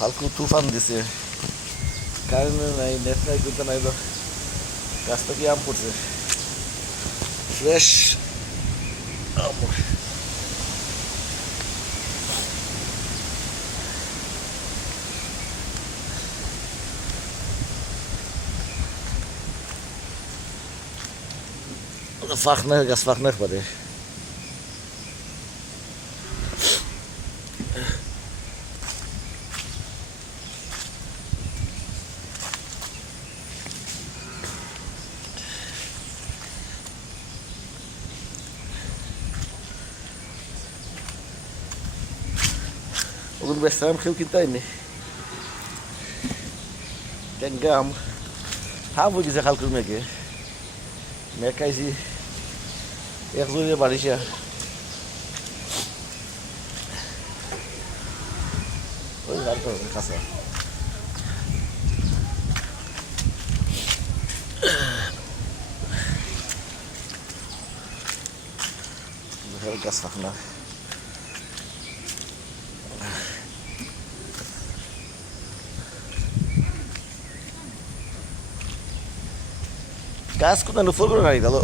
ফালতু তুফান দিছে, কারেন্ট নাই, নেট নাই, কিন্তু নাই। গাছটা কি আম পড়ছে, ফ্রেশ আম। ফাঁকনা গাছ, ফাঁকনা পারে। ওগুলো বেচতে আম কেউ কিনতে হয়নি, টেঙ্গা আম। হাফ হয়ে গেছে কালকের মেঘে, মেঘ খাইছি একজনে বাড়িছে। ওই কাঁচা গাছ ফাঁকনা। গাছ কোথায় ফুল করে নাই গেল।